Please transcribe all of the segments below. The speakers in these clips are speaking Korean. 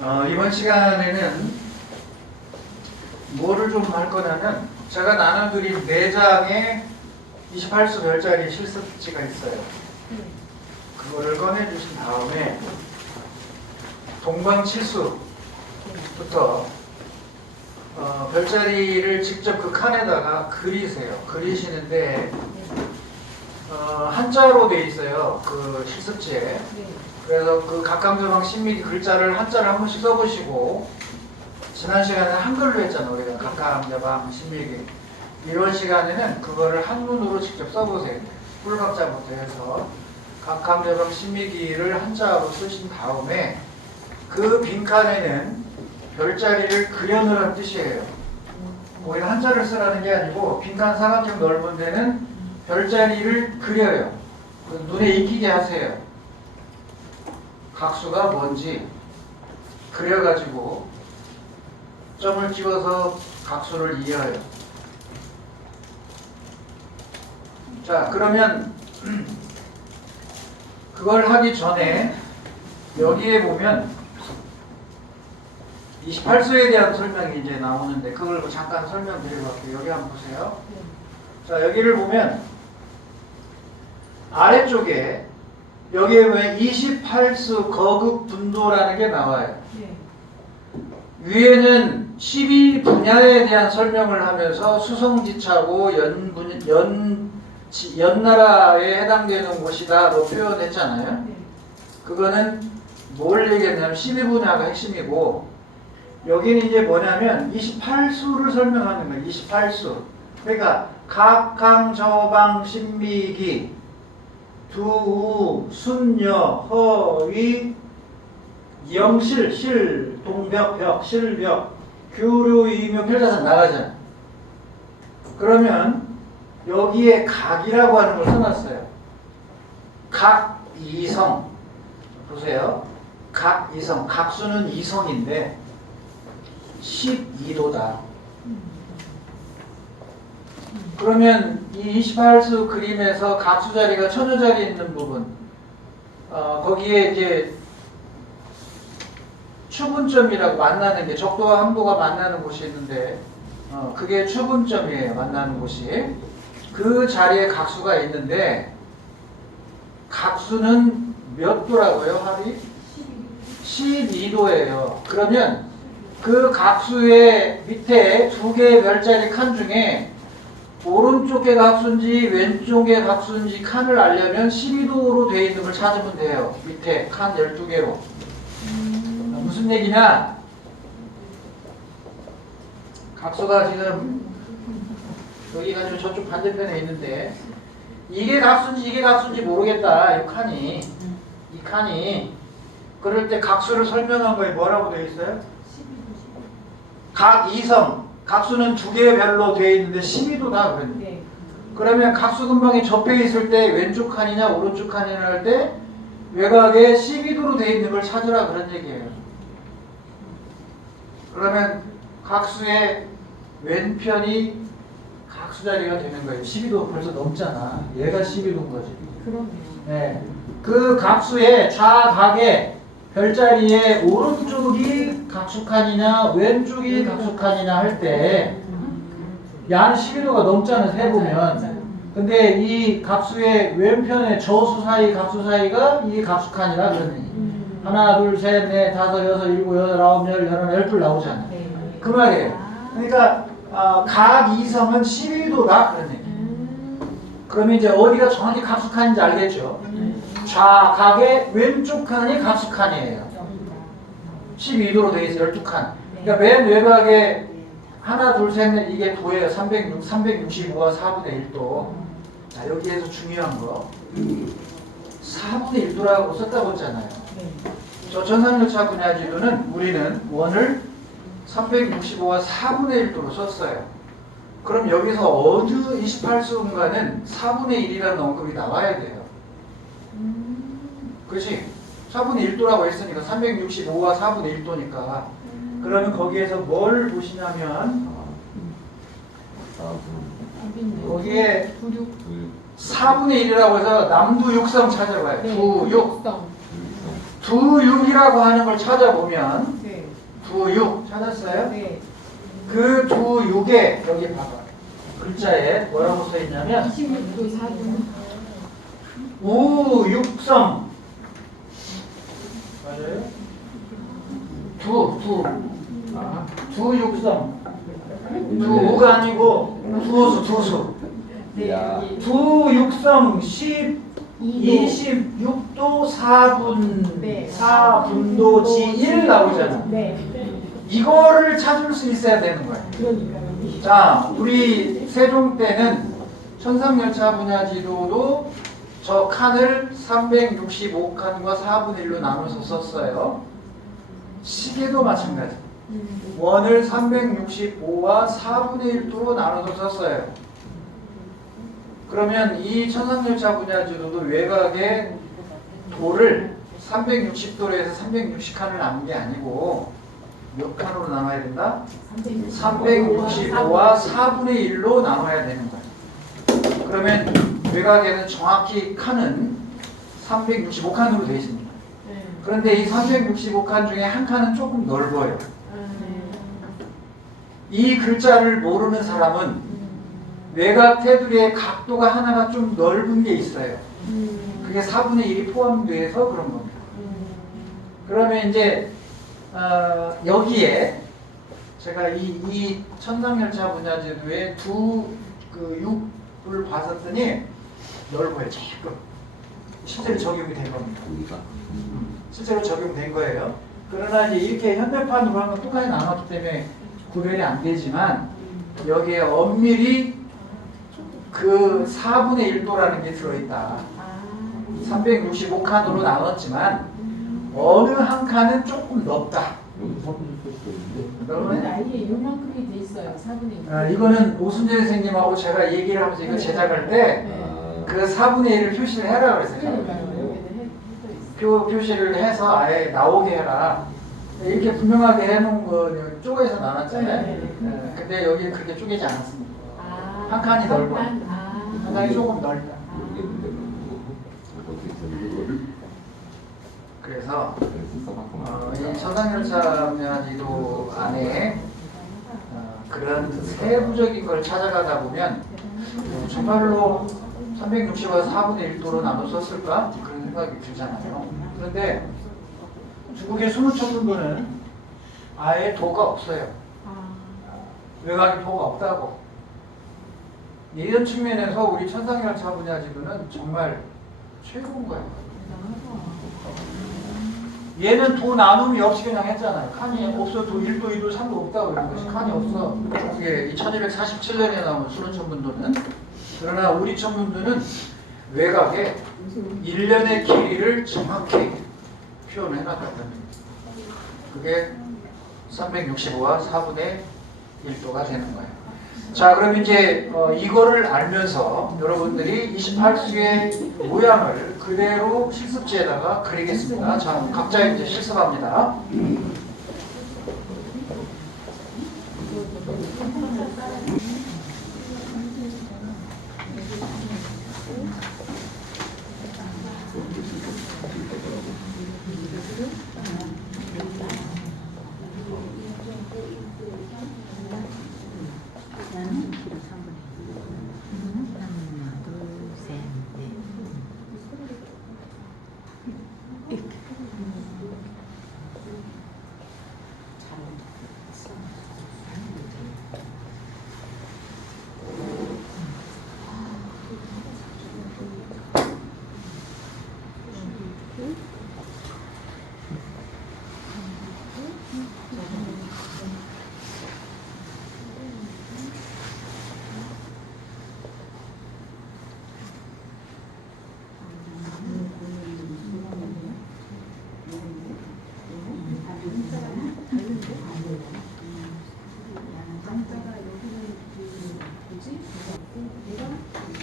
이번 시간에는 뭐를 좀 할 거냐면 제가 나눠드린 4장의 28수 별자리 실습지가 있어요. 그거를 꺼내주신 다음에 동방칠수부터 별자리를 직접 그 칸에다가 그리세요. 그리시는데 한자로 돼 있어요. 그 실습지에. 그래서 그 각감도방 신미기 글자를 한자를 한 번씩 써보시고, 지난 시간에 한글로 했잖아 우리가 각감도방 신미기. 이번 시간에는 그거를 한문으로 직접 써보세요. 꿀박자부터 해서 각감도방 신미기를 한자로 쓰신 다음에 그 빈칸에는 별자리를 그려놓으라는 뜻이에요. 거기다 한자를 쓰라는 게 아니고 빈칸 사각형 넓은 데는 별자리를 그려요. 눈에 익히게 하세요. 각수가 뭔지 그려가지고 점을 찍어서 각수를 이해해요. 자, 그러면 그걸 하기 전에 여기에 보면 28수에 대한 설명이 이제 나오는데 그걸 잠깐 설명드리고 갈게요. 여기 한번 보세요. 자, 여기를 보면 아래쪽에 여기에 왜 28수 거극 분도라는 게 나와요. 위에는 12분야에 대한 설명을 하면서 수성지차고 연나라에 해당되는 곳이다 로 표현했잖아요. 그거는 뭘 얘기했냐면 12분야가 핵심이고, 여기는 이제 뭐냐면 28수를 설명하는 거예요. 28수. 그러니까 각강, 저방, 신미기, 두우, 순여, 허위, 영실, 실, 동벽, 벽, 실벽, 규류, 이묘, 필자산 나가잖아. 그러면 여기에 각이라고 하는 걸 써놨어요. 각, 이성. 보세요. 각, 이성. 각수는 이성인데 12도다. 그러면 이 28수 그림에서 각수 자리가 천여 자리 있는 부분, 거기에 이제 추분점이라고 만나는 게, 적도와 함도가 만나는 곳이 있는데 그게 추분점이에요. 만나는 곳이. 그 자리에 각수가 있는데 각수는 몇 도라고요? 합이? 12도예요. 그러면 그 각수의 밑에 두 개의 별자리 칸 중에 오른쪽의 각수인지 왼쪽의 각수인지 칸을 알려면 12도로 되어 있는 걸 찾으면 돼요. 밑에 칸 12개로. 무슨 얘기냐? 각수가 지금 여기가 지금 저쪽 반대편에 있는데 이게 각수인지 이게 각수인지 모르겠다. 이 칸이. 그럴 때 각수를 설명한 거에 뭐라고 되어 있어요? 각 이성. 각수는 두 개의 별로 되어 있는데 12도다. 그랬는데. 그러면 각수 근방에 접해 있을 때 왼쪽 칸이냐 오른쪽 칸이냐 할 때 외곽에 12도로 되어 있는 걸 찾으라 그런 얘기예요. 그러면 각수의 왼편이 각수 자리가 되는 거예요. 12도 벌써 넘잖아. 얘가 12도인 거지. 그러네요. 네. 그 각수의 좌각의 별자리의 오른쪽이 각수칸이냐 왼쪽이 각수칸이냐 할 때 야는 12도가 넘잖아. 세보면. 근데 이 각수의 왼편의 저수 사이 각수 사이가 이게 각수칸이라 그러니 하나 둘 셋 넷 다섯 여섯 일곱 여덟 아홉 열 열하나 열둘 나오잖아. 그 말이에요. 그러니까 각 이성은 12도다 그런 얘기. 그러면 이제 어디가 정확히 각수칸인지 알겠죠? 좌각의 왼쪽 칸이 각수칸이에요. 12도로 되어 있어요. 12칸. 그러니까 맨 외곽에 하나, 둘, 셋, 넷 이게 도예요. 365와 4분의 1도. 자, 여기에서 중요한 거. 4분의 1도라고 썼다고 했잖아요. 저 전산열차 분야지도는 우리는 원을 365와 4분의 1도로 썼어요. 그럼 여기서 어느 28수인가는 4분의 1이라는 언급이 나와야 돼요. 그렇지? 4분의 1도라고 했으니까 365와 4분의 1도니까. 그러면 거기에서 뭘 보시냐면 거기에 4분의 1이라고 해서 남두육성 찾아봐요. 두육. 두육이라고 하는 걸 찾아보면 두 6 찾았어요? 네. 그 두 6에 여기 봐봐. 글자에 뭐라고 써 있냐면 26도 4분. 우육성. 맞아요? 두 육성. 두가 아니고 두수. 네. 두 육성 26도 4분 네. 4분도지 1 나오잖아. 네. 이거를 찾을 수 있어야 되는 거야. 그러니까요. 자, 우리 세종 때는 천상열차 분야지도도 저 칸을 365칸과 4분의 1로 나눠서 썼어요. 시계도 마찬가지. 원을 365와 4분의 1도로 나눠서 썼어요. 그러면 이 천상열차 분야지도도 외곽의 도를 360도로 해서 360칸을 나눈 게 아니고 몇 칸으로 나눠야 된다? 365와 4분의 1로 나눠야 되는 거야. 그러면 외곽에는 정확히 칸은 365칸으로 되어 있습니다. 그런데 이 365칸 중에 한 칸은 조금 넓어요. 이 글자를 모르는 사람은 외곽 테두리의 각도가 하나가 좀 넓은 게 있어요. 그게 4분의 1이 포함돼서 그런 겁니다. 그러면 이제 여기에 제가 이 천상열차 분야제도의 두 6을 봤었더니 넓어요. 조금. 실제로 적용이 된 겁니다. 실제로 적용된 거예요. 그러나 이제 이렇게 현대판으로 하면 똑같이 나눴기 때문에 구별이 안 되지만 여기에 엄밀히 그 4분의 1도라는 게 들어있다. 365칸으로 나눴지만 어느 한 칸은 조금 넓다. 그러면 아예 요만큼이 돼 있어요. 4분의 1. 이거는 오순재 선생님하고 제가 얘기를 하면서 이거 제작할 때 그 4분의 1을 표시를 해라 그랬어요. 그러니까요. 여기는 표시를 해서 아예 나오게 해라. 이렇게 분명하게 해놓은 거 쪼개서 나눴잖아요. 네. 근데 여기는 그렇게 쪼개지 않았습니다. 아, 한 칸이 넓어. 한 한 칸이 조금 넓다. 그래서 이 천상열차 분야지도 안에 그런 세부적인 걸 찾아가다 보면 정말로 360과 4분의 1도로 나눠 썼을까? 그런 생각이 들잖아요. 그런데 중국의 수능천문도는 아예 도가 없어요. 외곽에 도가 없다고. 이런 측면에서 우리 천상열차 분야지도는 정말 최고인 거예요. 얘는 도 나눔이 없이 그냥 했잖아요. 칸이 없어. 도 1도, 2도, 3도 없다고 그런 것이 칸이 없어. 이게 1247년에 나온 수능천문도는. 그러나 우리 천문도는 외곽에 1년의 길이를 정확히 표현해 놨다는 겁니다. 그게 365와 4분의 1도가 되는 거예요. 자, 그럼 이제 이거를 알면서 여러분들이 28수의 모양을 그대로 실습지에다가 그리겠습니다. 자, 각자 이제 실습합니다.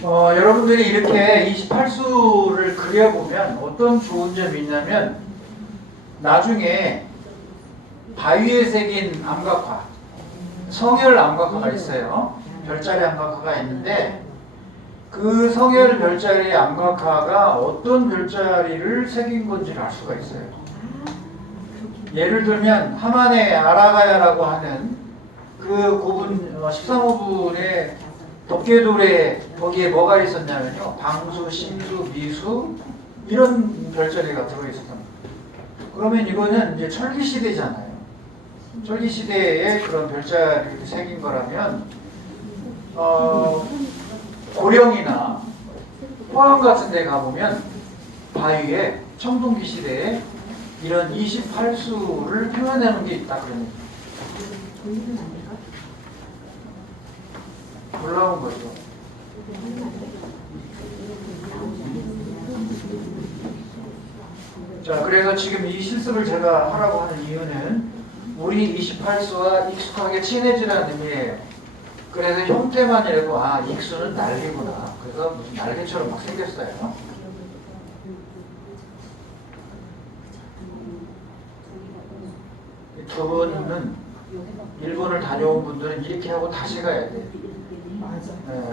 여러분들이 이렇게 28수를 그려보면 어떤 좋은 점이 있냐면 나중에 바위에 새긴 암각화, 성혈 암각화가 있어요. 별자리 암각화가 있는데 그 성혈 별자리 암각화가 어떤 별자리를 새긴 건지를 알 수가 있어요. 예를 들면 하만의 아라가야라고 하는 그 고분 13호분의 덮개돌에 거기에 뭐가 있었냐면요. 방수, 신수, 미수 이런 별자리가 들어있었던 거예요. 그러면 이거는 이제 철기 시대잖아요. 철기 시대에 그런 별자리를 새긴 거라면 고령이나 포항 같은 데 가보면 바위에 청동기 시대에 이런 28수를 표현하는 게 있다 그러는 거예요. 올라온 거죠. 자, 그래서 지금 이 실습을 제가 하라고 하는 이유는 우리 28수와 익숙하게 친해지라는 의미예요. 그래서 형태만이라도 아, 익수는 날개구나. 그래서 무슨 날개처럼 막 생겼어요. 두 분은 일본을 다녀온 분들은 이렇게 하고 다시 가야 돼요.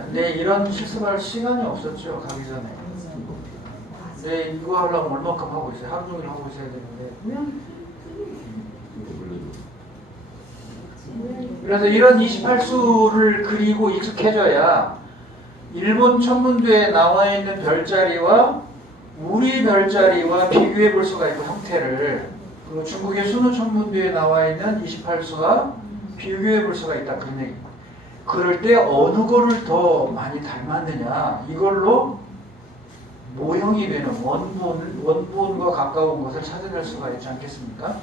근데 이런 실습할 시간이 없었죠. 가기 전에. 근데 이거 하려면 얼마큼 하고 있어요? 하루 종일 하고 있어야 되는데. 그래서 이런 28수를 그리고 익숙해져야 일본 천문도에 나와 있는 별자리와 우리 별자리와 비교해 볼 수가 있고 형태를 그 중국의 순우 천문도에 나와 있는 28수와 비교해 볼 수가 있다 그런 얘기입니다. 그럴 때 어느 거를 더 많이 닮았느냐 이걸로 모형이 되는 원본과 가까운 것을 찾아낼 수가 있지 않겠습니까?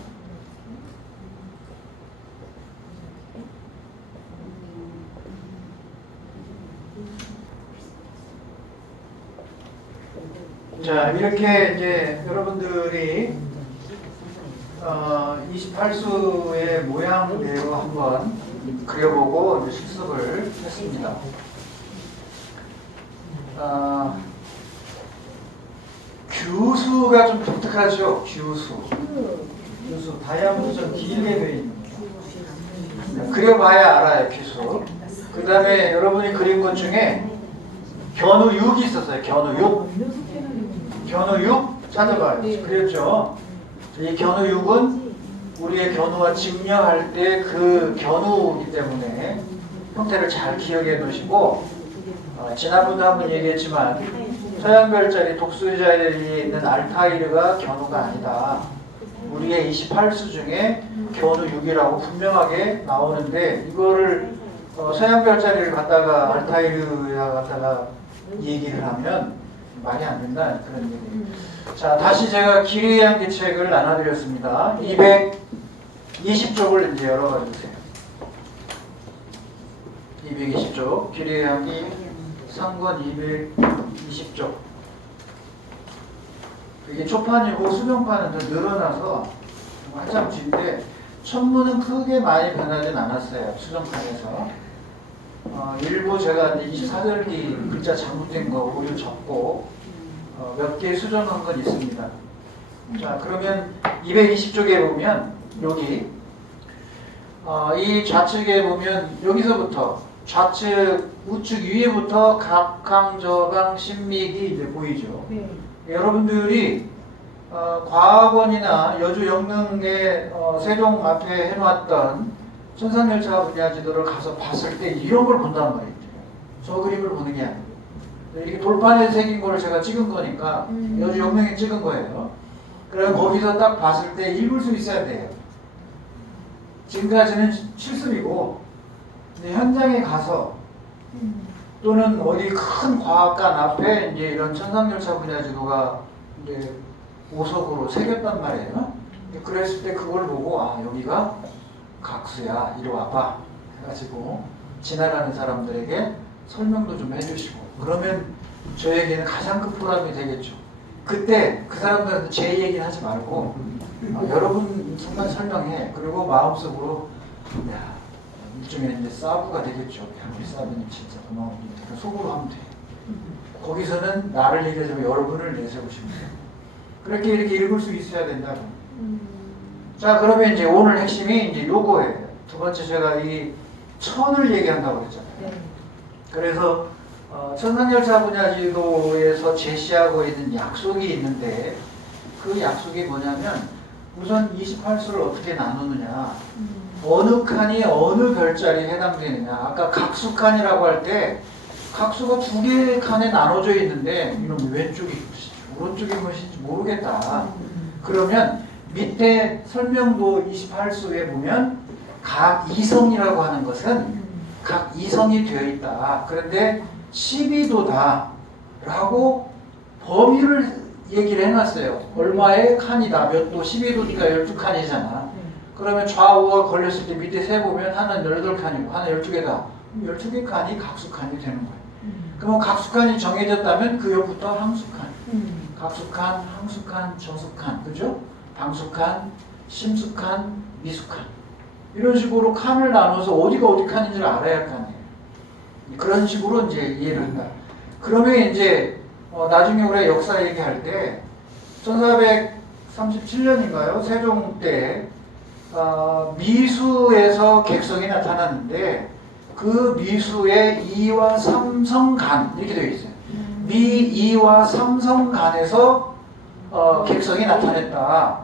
자, 이렇게 이제 여러분들이 28수의 모양대로 한번 그려보고 이제 실습을 했습니다. 규수가 좀 독특하죠. 규수. 다이아몬드 좀 길게 되어 있는 거. 그려봐야 알아요. 규수. 그 다음에 여러분이 그린 것 중에 견우 6이 있었어요. 견우 6. 견우 6 찾아봐요. 그렸죠. 이 견우 6은 우리의 견우와 직녀할 때 그 견우이기 때문에 형태를 잘 기억해 놓으시고 지난번도 한번 얘기했지만 서양 별자리 독수리자리에 있는 알타이르가 견우가 아니다. 우리의 28수 중에 견우 6이라고 분명하게 나오는데 이거를 서양 별자리를 갖다가 알타이르야 갖다가 얘기를 하면 말이 안 된다 그런 얘기예요. 자, 다시 제가 기리양 계책을 나눠드렸습니다. 220쪽을 이제 열어봐 주세요. 220쪽 기리양이 상권 220쪽. 이게 초판이고 수정판은 더 늘어나서 한참 뒤인데 천문은 크게 많이 변하진 않았어요. 수정판에서. 일부 제가 24절기 글자 잘못된 거 오류 적고 몇 개 수정한 건 있습니다. 자, 그러면 220쪽에 보면 여기 이 좌측에 보면 여기서부터 좌측 우측 위에부터 각강, 저강, 신미기 이제 보이죠. 네. 여러분들이 과학원이나 여주 영릉에 세종 앞에 해놨던 천상열차 분야 지도를 가서 봤을 때 이런 걸 본단 말이죠. 저 그림을 보는 게 아니고 이렇게 돌판에 새긴 거를 제가 찍은 거니까 여주 영릉에 찍은 거예요. 그래서 거기서 딱 봤을 때 읽을 수 있어야 돼요. 지금까지는 실습이고 근데 현장에 가서 또는 어디 큰 과학관 앞에 이제 이런 천상열차 분야 지도가 이제 오석으로 새겼단 말이에요. 그랬을 때 그걸 보고 아 여기가 각수야 이리 와봐 해가지고 지나가는 사람들에게 설명도 좀 해주시고 그러면 저에게는 가장 큰 보람이 되겠죠. 그때 그 사람들한테 제 얘기는 하지 말고 여러분 정말 설명해. 그리고 마음속으로 야 일종의 이제 사부가 되겠죠. 야 우리 사부님 진짜 고마웁니다. 속으로 하면 돼. 거기서는 나를 얘기하지 말고 여러분을 내세우시면 돼요. 그렇게 이렇게 읽을 수 있어야 된다고. 자, 그러면 이제 오늘 핵심이 이제 요거예요. 두 번째 제가 이 천을 얘기한다고 그랬잖아요. 네. 그래서 천상열차 분야 지도에서 제시하고 있는 약속이 있는데 그 약속이 뭐냐면 우선 28수를 어떻게 나누느냐. 어느 칸이 어느 별자리에 해당되느냐. 아까 각수칸이라고 할 때 각수가 두 개의 칸에 나눠져 있는데 이놈 왼쪽이 무엇인지 오른쪽이 무엇인지 모르겠다. 그러면 밑에 설명도 28수에 보면 각이성이라고 하는 것은 각이성이 되어 있다. 그런데 12도다 라고 범위를 얘기를 해놨어요. 얼마의 칸이다. 몇 도? 12도니까 12칸이잖아. 그러면 좌우가 걸렸을 때 밑에 세보면 하나는 8칸이고 하나는 12개다. 12개 칸이 각수칸이 되는 거예요. 그러면 각수칸이 정해졌다면 그 옆부터 항수칸. 각수칸, 항수칸, 저수칸, 그죠? 방수칸, 심수칸, 미수칸. 이런 식으로 칸을 나눠서 어디가 어디 칸인지를 알아야 할 거 아니에요. 그런 식으로 이제 이해를 한다. 그러면 이제 나중에 우리가 역사 얘기할 때 1437년인가요? 세종 때 미수에서 객성이 나타났는데 그 미수의 2와 3성간 이렇게 되어 있어요. 미 2와 3성간에서 객성이 나타났다.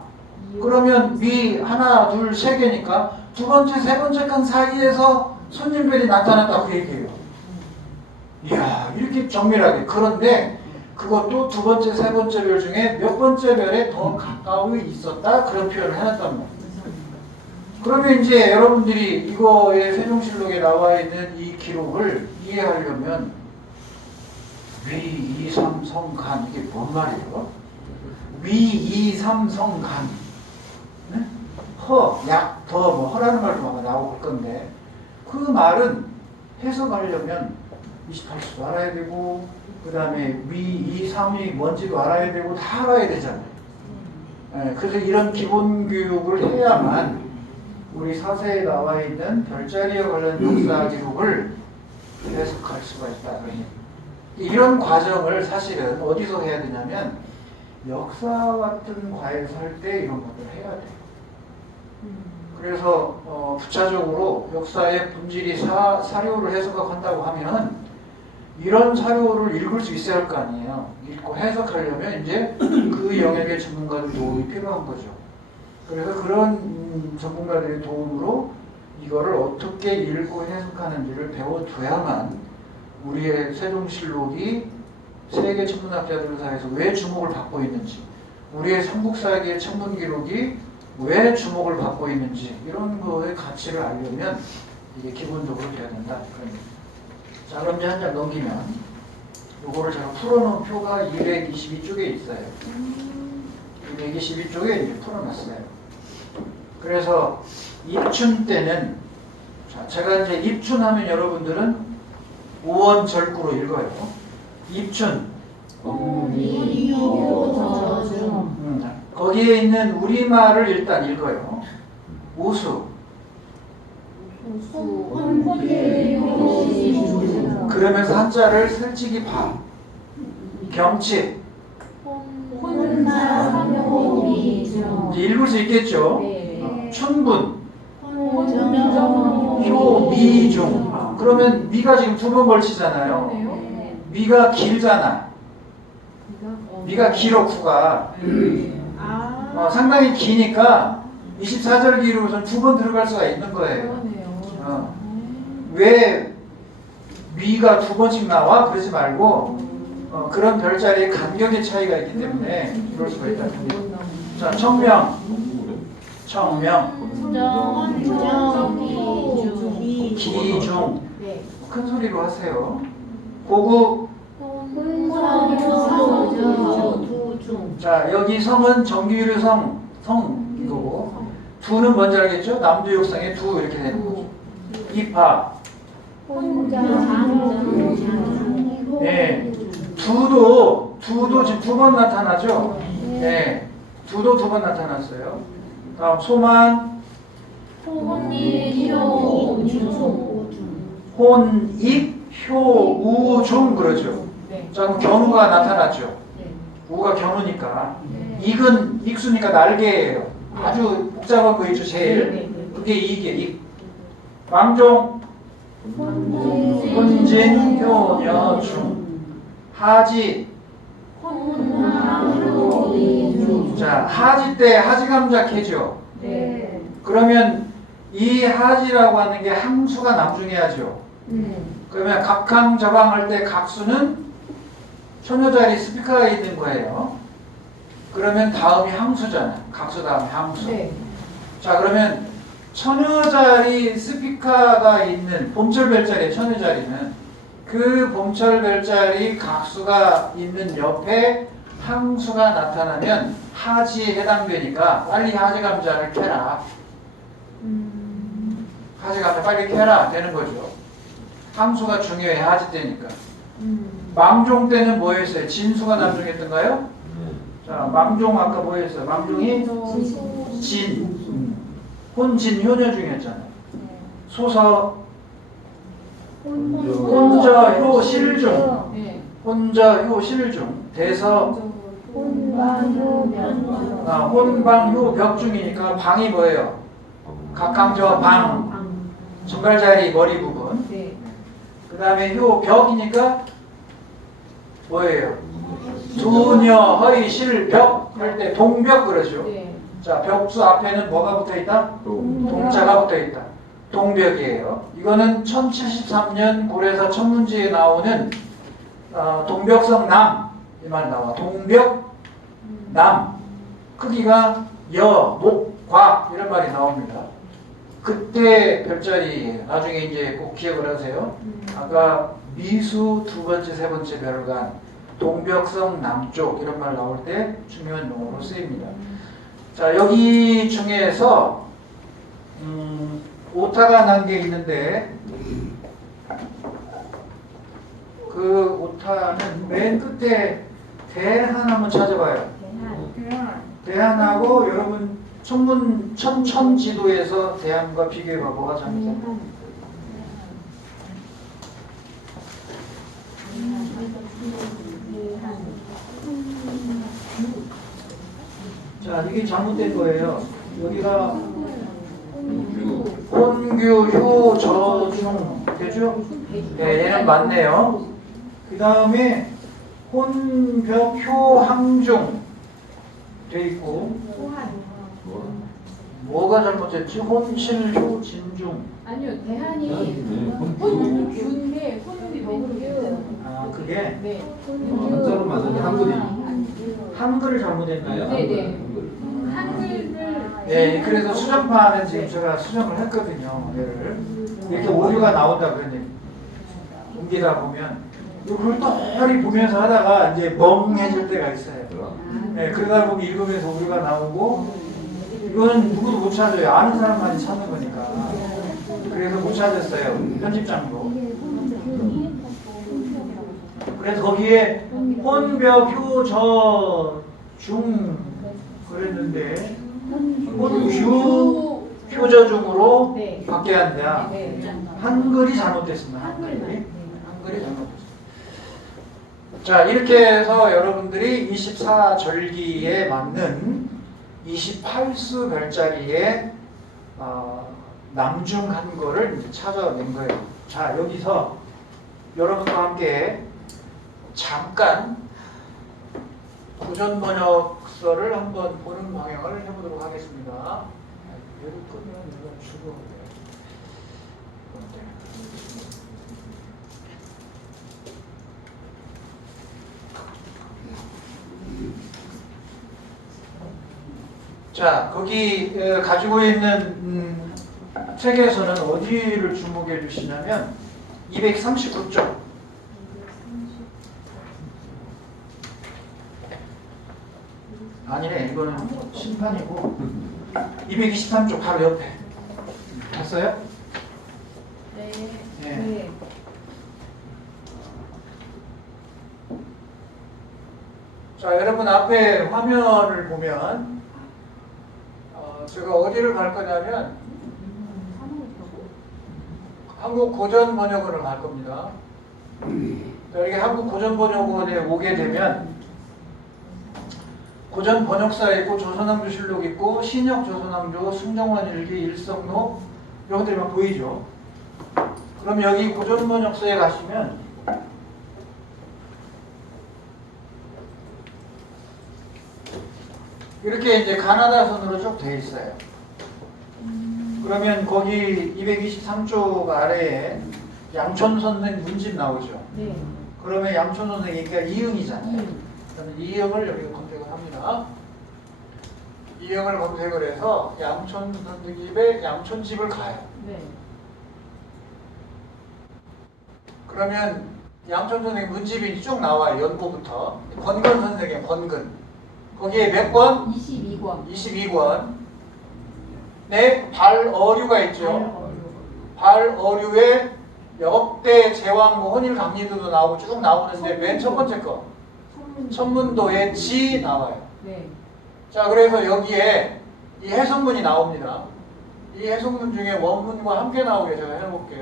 그러면 미 하나, 둘, 세 개니까 두 번째, 세 번째 칸 사이에서 손님별이 나타났다 그 얘기예요. 이야, 이렇게 정밀하게. 그런데 그것도 두 번째, 세 번째 별 중에 몇 번째 별에 더 가까이 있었다 그런 표현을 해놨단 말이에요. 그러면 이제 여러분들이 이거의 세종실록에 나와 있는 이 기록을 이해하려면 위, 2, 3, 성, 간 이게 뭔 말이에요? 위, 2, 3, 성, 간 네? 허, 약, 더, 뭐 허라는 말도 아마 나올 건데 그 말은 해석하려면 28수도 알아야 되고 그 다음에 위, 2, 3이 뭔지도 알아야 되고 다 알아야 되잖아요. 네, 그래서 이런 기본 교육을 해야만 우리 사세에 나와 있는 별자리와 관련 역사 기록을 해석할 수가 있다. 이런 과정을 사실은 어디서 해야 되냐면 역사 같은 과에서 할 때 이런 것들을 해야 돼요. 그래서 부차적으로 역사의 본질이 사료를 해석한다고 하면 이런 사료를 읽을 수 있어야 할 거 아니에요. 읽고 해석하려면 이제 그 영역의 전문가들 도움이 필요한 거죠. 그래서 그런 전문가들의 도움으로 이거를 어떻게 읽고 해석하는지를 배워줘야만 우리의 세종실록이 세계 천문학자들 사이에서 왜 주목을 받고 있는지, 우리의 삼국사기의 천문기록이 왜 주목을 받고 있는지 이런 거의 가치를 알려면 이게 기본적으로 돼야 된다. 자, 그럼 이제 한 장 넘기면 요거를 제가 풀어놓은 표가 222쪽에 있어요. 222쪽에 이제 풀어놨어요. 그래서 입춘 때는 제가 이제 입춘하면 여러분들은 오원절구로 읽어요. 입춘. 거기에 있는 우리말을 일단 읽어요. 우수. 그러면서 한자를 솔직히 봐. 경칩. 이제 읽을 수 있겠죠? 춘분. 효, 미, 중. 그러면 미가 지금 두 번 걸치잖아요. 미가 길잖아. 미가 길어, 구가. 상당히 기니까 24절 기로선 두 번 들어갈 수가 있는 거예요. 왜 미가 두 번씩 나와? 그러지 말고 그런 별자리의 간격의 차이가 있기 때문에 그럴 수가 있다. 자, 청명. 기중. 큰 소리로 하세요. 고구. 자, 여기 성은 정규유성 성 이거고, 두는 뭔지 알겠죠? 남두육성의 두 이렇게 되는 거죠. 입하. 네, 두도 지금 두 번 나타나죠? 네, 두도 두 번 나타났어요. 다음 소만. 혼입, 효, 우중 그러죠. 자, 그럼 견우가 나타났죠. 우가 견우니까. 익은 익수니까 날개예요. 아주 복잡한 거 있죠, 제일. 그게 이게 익. 왕종. 혼진, 효녀, 중. 하지. 자, 하지 때 하지감작해죠. 네. 그러면 이 하지라고 하는 게 항수가 남중해야죠. 그러면 각항 저항할 때 각수는 천여자리 스피커가 있는 거예요. 그러면 다음이 항수잖아요. 각수 다음에 항수. 네. 자, 그러면 천여자리 스피커가 있는 봄철 별자리 천여자리는 그 봄철 별자리 각수가 있는 옆에 항수가 나타나면 하지에 해당되니까 빨리 하지 감자를 캐라. 하지 감자 빨리 캐라 되는 거죠. 항수가 중요해 하지 때니까. 망종 때는 뭐였어요? 진수가 남중했던가요? 자, 망종 아까 뭐였어요? 망종이 진. 혼진 효녀 중이었잖아요. 소서 혼저 효 실중. 네. 혼저 효 실중. 대서 혼방 효 벽중이니까 방이 뭐예요? 각항저 방. 증발자리 머리 부분. 네. 그 다음에 효 벽이니까 뭐예요? 두녀 허이 실 벽 할 때 동벽 그러죠. 네. 자, 벽수 앞에는 뭐가 붙어 있다? 동자가 붙어 있다. 동벽이에요. 이거는 1073년 고려사 천문지에 나오는 동벽성 남 이 말 나와. 동벽 남 크기가 여, 목, 과 이런 말이 나옵니다. 그때 별자리예요. 나중에 이제 꼭 기억을 하세요. 아까 미수 두 번째, 세 번째 별간 동벽성 남쪽 이런 말 나올 때 중요한 용어로 쓰입니다. 자, 여기 중에서 오타가 난 게 있는데 그 오타는 맨 끝에 대한 한번 찾아봐요. 대한하고 여러분 천지도에서 대한과 비교해봐. 뭐가 잘못된 거? 자, 이게 잘못된 거예요. 여기가 혼규, 효, 저중 되죠? 네, 얘는 맞네요. 그 다음에 혼벽, 효, 항중 돼 있고 뭐가 잘못됐지? 혼실, 효, 진중. 아니요, 대한이 혼균인데 혼벽으로 되잖아요. 아, 그게 네. 한자로 만드는 한글이. 한글을 잘못했나요? 네, 네. 한글을 네, 그래서 수정판은 지금 제가 수정을 했거든요. 얘를 이렇게 오류가 나온다 그러니 옮기다 보면 이걸 똘똘히 보면서 하다가 이제 멍해질 때가 있어요. 네, 그러다 보면 읽으면서 오류가 나오고 이건 누구도 못 찾아요. 아는 사람만이 찾는 거니까. 그래서 못 찾았어요. 편집장도. 그래서 거기에 혼벽, 효, 저, 중 그랬는데 혼규, 효저중으로 네. 바뀌어야 한다. 네. 한글이 잘못됐습니다. 한글이. 한글만. 한글이 잘못됐습니다. 자, 이렇게 해서 여러분들이 24절기에 맞는 28수 별자리에 남중한 거를 이제 찾아낸 거예요. 자, 여기서 여러분과 함께 잠깐 고전 번역서를 한번 보는 방향을 해보도록 하겠습니다. 얘를 끄면 내가 죽어. 자, 거기 가지고 있는 책에서는 어디를 주목해 주시냐면 239쪽. 아니네, 이거는 심판이고 223쪽 바로 옆에. 봤어요? 네. 네. 네. 자, 여러분 앞에 화면을 보면 제가 어디를 갈 거냐면 한국 고전 번역원을 갈 겁니다. 자, 이렇게 한국 고전 번역원에 오게 되면 고전 번역사 있고 조선왕조실록 있고 신역 조선왕조, 승정원 일기, 일성록 이런 것들이 막 보이죠. 그럼 여기 고전 번역서에 가시면 이렇게 이제 가나다선으로 쭉 돼 있어요. 그러면 거기 223쪽 아래에 양촌 선생 문집 나오죠. 네. 그러면 양촌 선생이니까 이응이잖아요. 그러면 이응을 여기 검색을 합니다. 이응을 검색을 해서 양촌 선생집에 양촌집을 가요. 네. 그러면 양촌 선생님 문집이 쭉 나와요. 연고부터. 권근 선생님 권근. 거기에 몇 권? 22권. 22권. 네, 발어류가 있죠. 발어류에 역대 제왕 혼일 강리도도 나오고 쭉 나오는데 맨 첫 번째 거 천문도에 지 나와요. 네. 자, 그래서 여기에 이 해석문이 나옵니다. 이 해석문 중에 원문과 함께 나오게 제가 해볼게요.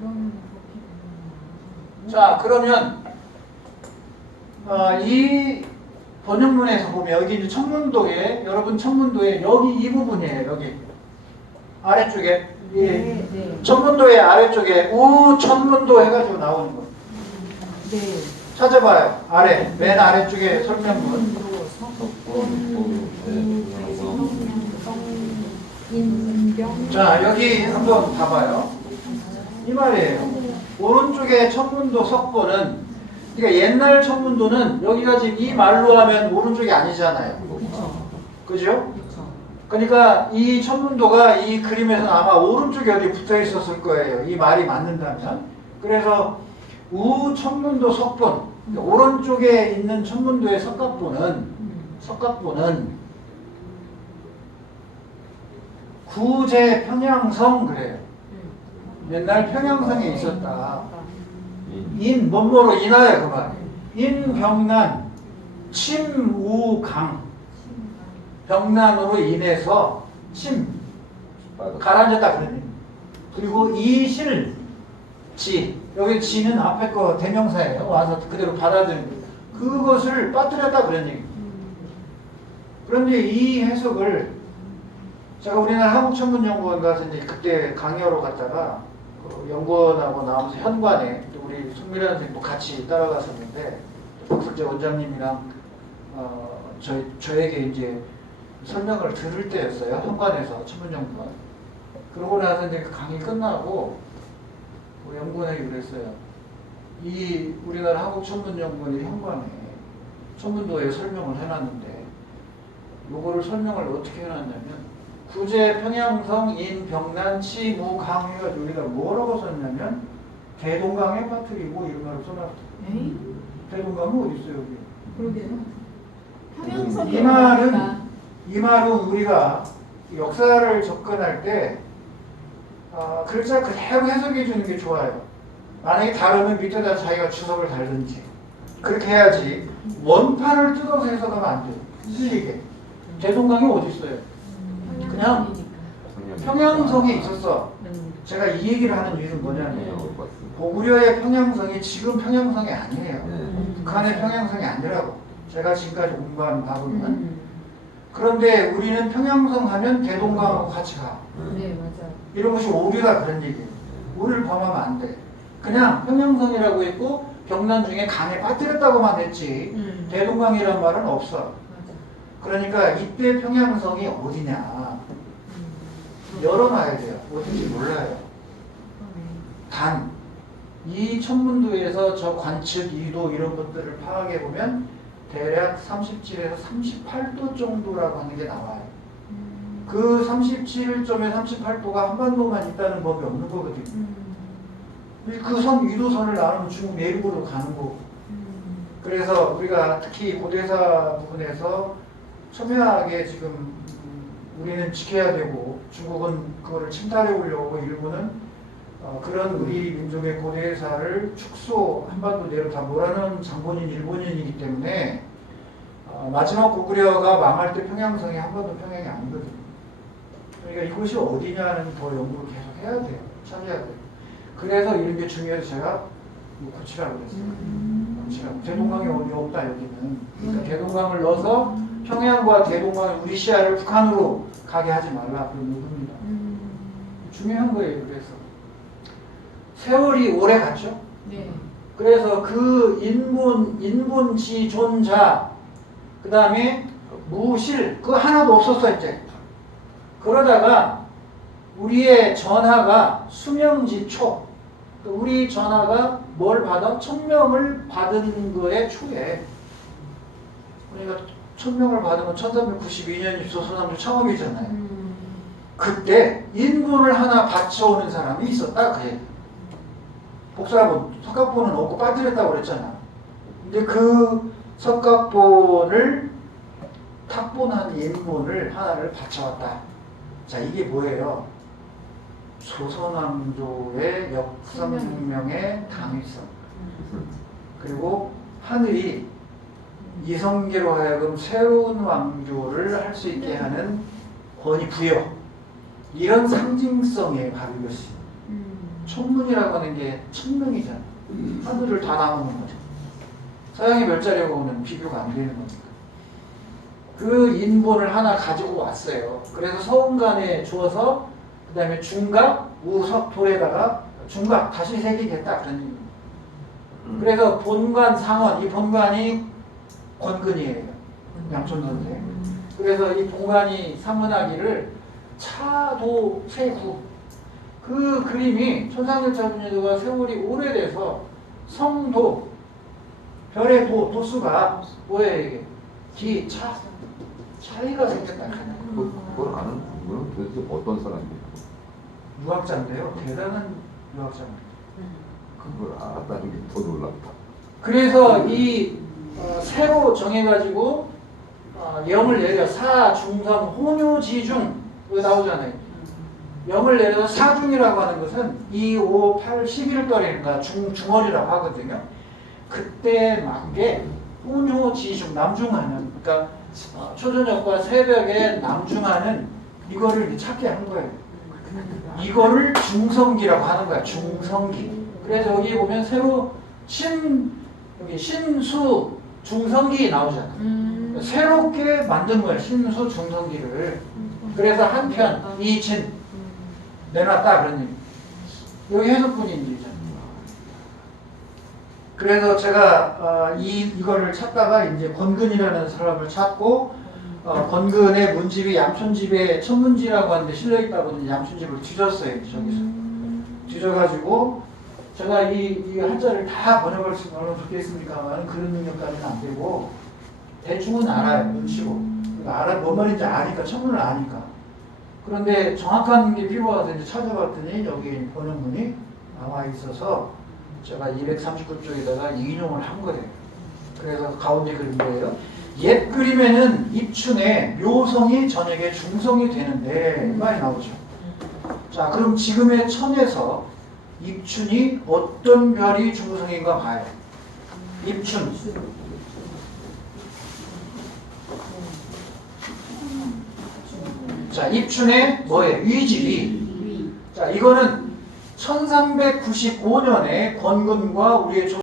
그럼 자, 그러면 이 번역문에서 보면 여기 이제 천문도에 여러분 천문도에 여기 이 부분이에요. 여기 아래쪽에 이 네. 네. 천문도의 아래쪽에 우천문도 해가지고 나오는 거 네. 찾아봐요. 아래 맨 아래쪽에 설명문. 인병. 자, 여기 한번 봐봐요. 이 말이에요. 오른쪽에 천문도 석보는 그러니까 옛날 천문도는 여기가 지금 이 말로 하면 오른쪽이 아니잖아요. 그죠? 그러니까 이 천문도가 이 그림에서는 아마 오른쪽에 어디 붙어 있었을 거예요. 이 말이 맞는다면. 그래서 우천문도 석본, 그러니까 오른쪽에 있는 천문도의 석각보는 구제 평양성 그래요. 옛날 평양성에 있었다. 인 뭐뭐로 인하여 그 말. 인병난 침우강. 병난으로 인해서 침 가라앉았다 그러니. 그리고 이실 지 여기 지는 앞에 거 대명사예요. 와서 그대로 받아들이는 거예요. 그것을 빠뜨렸다 그런 얘기. 그런데 이 해석을 제가 우리나라 한국천문연구원 가서 이제 그때 강의하러 갔다가 그 연구원하고 나오면서 현관에 또 우리 송미래 선생님도 같이 따라갔었는데 박석재 원장님이랑 저에게 이제 설명을 들을 때였어요. 현관에서 천문연구원. 그러고 나서 이제 그 강의 끝나고 우리 연구원에게 그랬어요. 이 우리나라 한국천문연구원의 현관에 천문도에 설명을 해놨는데 요거를 설명을 어떻게 해놨냐면 구제 평양성 인병난 치무강 해가지고 우리가 뭐라고 썼냐면 대동강에 빠뜨리고 이런 말을 써놨어요. 대동강은 어디 있어요 여기? 그러게요. 평양성이 이 말은 우리가 역사를 접근할 때 글자 그대로 해석해 주는 게 좋아요. 만약에 다르면 밑에다 자기가 주석을 달든지 그렇게 해야지 원판을 뜯어서 해석하면 안 돼요. 틀리게. 대동강이 어디 있어요? 그냥 평양성에 있었어. 제가 이 얘기를 하는 이유는 뭐냐면 고구려의 평양성이 지금 평양성이 아니에요. 북한의 평양성이 아니라고. 제가 지금까지 공부한 바로는. 그런데 우리는 평양성 하면 대동강하고 같이 가. 네, 맞아요. 이런 것이 오류다 그런 얘기예요. 오류를 범하면 안 돼. 그냥 평양성이라고 했고 병난 중에 강에 빠뜨렸다고만 했지 대동강이란 말은 없어. 맞아. 그러니까 이때 평양성이 어디냐 열어놔야 돼요. 어딘지 몰라요. 단 이 천문도에서 저 관측, 이도 이런 것들을 파악해 보면 대략 37에서 38도 정도라고 하는 게 나와요. 그 37점에 38도가 한반도만 있다는 법이 없는 거거든요. 그 선 위도선을 나누면 중국 내륙으로 가는 거고. 그래서 우리가 특히 고대사 부분에서 첨예하게 지금 우리는 지켜야 되고 중국은 그거를 침탈해 오려고 일본은 그런 우리 민족의 고대사를 축소 한반도 내로 다 몰아넣은 장본인 일본인이기 때문에 마지막 고구려가 망할 때 평양성이 한반도 평양이 아니거든요. 그러니까 이것이 어디냐는 더 연구를 계속 해야 돼요. 찾아야 돼요. 그래서 이런 게 중요해서 제가 고치라고 그랬어요. 고치라고. 대동강이 어디 없다 여기는. 그러니까 대동강을 넣어서 평양과 대동강 우리 시야를 북한으로 가게 하지 말라 그런 의도입니다. 중요한 거예요. 그래서 세월이 오래 갔죠. 네. 그래서 그 인문지존자 그 다음에 무실, 그거 하나도 없었어 이제. 그러다가 우리의 전하가 수명지초, 우리 전하가 뭘 받아? 천명을 받은 거에 초에, 우리가 천명을 받으면 1392년 입소선암주 처음이잖아요. 그때 인분을 하나 바쳐오는 사람이 있었다 그 얘기. 복사본, 석각본은 없고 빠뜨렸다고 그랬잖아. 근데 그 석각본을 탁본한 인문을 하나를 바쳐왔다. 자, 이게 뭐예요? 조선왕조의 역성명의 당위성. 그리고 하늘이 이성계로 하여금 새로운 왕조를 할 수 있게 하는 권위 부여. 이런 상징성의 바로 이것이. 천문이라고 하는 게 천명이잖아. 하늘을 다 나누는 거죠. 서양의 별자리하고는 비교가 안 되는 거니까. 그 인본을 하나 가지고 왔어요. 그래서 서운간에 주어서 그 다음에 중각, 우석, 돌에다가 중각 다시 새기겠다 그런 얘기. 그래서 본관, 상원, 이 본관이 권근이에요. 양촌 선생. 그래서 이 본관이 상원하기를 차도 세구. 그 그림이 천상열차분야도가 세월이 오래돼서 성도, 별의 도수가 뭐예요 이게? 기, 차이가 생겼다. 그걸 아는 분은 도대체 어떤 사람이에요? 유학자인데요. 대단한 유학자입니다. 그걸 알았다는 게 더 놀랍다. 그래서 이 새로 정해가지고 영을 내려 사중성 혼요지중 이거 나오잖아요. 영을 내려서 사중이라고 하는 것은 2, 5, 8, 11을 떨이니까 중월이라고 하거든요. 그때 맞게 혼요지중 남중하는, 그러니까 초저녁과 새벽에 남중하는 이거를 찾게 한 거예요. 이거를 중성기라고 하는 거야. 중성기. 그래서 여기 보면 새로 여기 신수 중성기 나오잖아. 새롭게 만든 거야. 신수 중성기를. 그래서 한편 이진 내놨다 그런 얘기. 여기 해석분인지잖아. 그래서 제가 이거를 찾다가 이제 권근이라는 사람을 찾고 권근의 문집이 양촌집에 천문지라고 하는데 실려있다고 양촌집을 뒤졌어요. 저기서 뒤져가지고 제가 이 한자를 다 번역할 수 있으면 좋겠습니까만 그런 능력까지는 안 되고 대충은 알아요. 눈치고 뭔 말인지 아니까, 천문을 아니까. 그런데 정확한 게 필요해서 이제 찾아봤더니 여기 번역문이 나와 있어서 제가 239쪽에다가 인용을 한 거예요. 그래서 가운데 그린 거예요. 옛 그림에는 입춘에 묘성이 저녁에 중성이 되는데 말이 나오죠. 자, 그럼 지금의 천에서 입춘이 어떤 별이 중성인가 봐요. 입춘. 자, 입춘에 뭐예요? 위지. 자, 이거는 1395년에 권근과 우리의